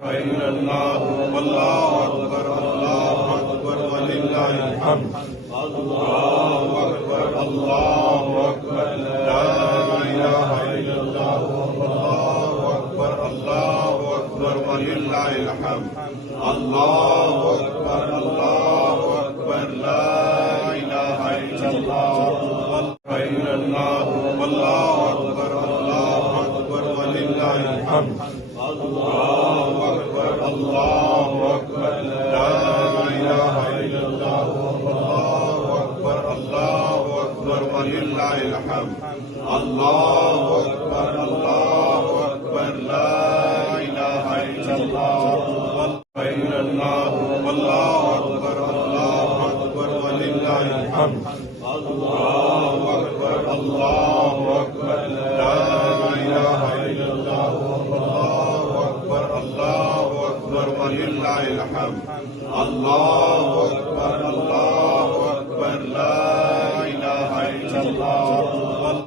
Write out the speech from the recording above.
अल्लाहु अकबर वलिल्लाहिल हम्द। अल्लाहु अकबर ला इलाहा इल्लल्लाह। अल्लाहु अकबर वलिल्लाहिल हम्द। अल्लाहु अकबर ला इलाहा इल्लल्लाह। अल्लाहु अकबर वलिल्लाहिल हम्द। अल्लाहु अकबर ला इलाहा इल्लल्लाह। अल्लाहु अकबर वलिल्लाहिल हम्द। अल्लाहु अकबर ला इलाहा इल्लल्लाह। अल्लाहु अकबर वलिल्लाहिल हम्द। अल्लाहु अकबर ला इलाहा इल्लल्लाह। अल्लाहु अकबर वलिल्लाहिल हम्द। अल्लाहु अकबर ला इलाहा इल्लल्लाह।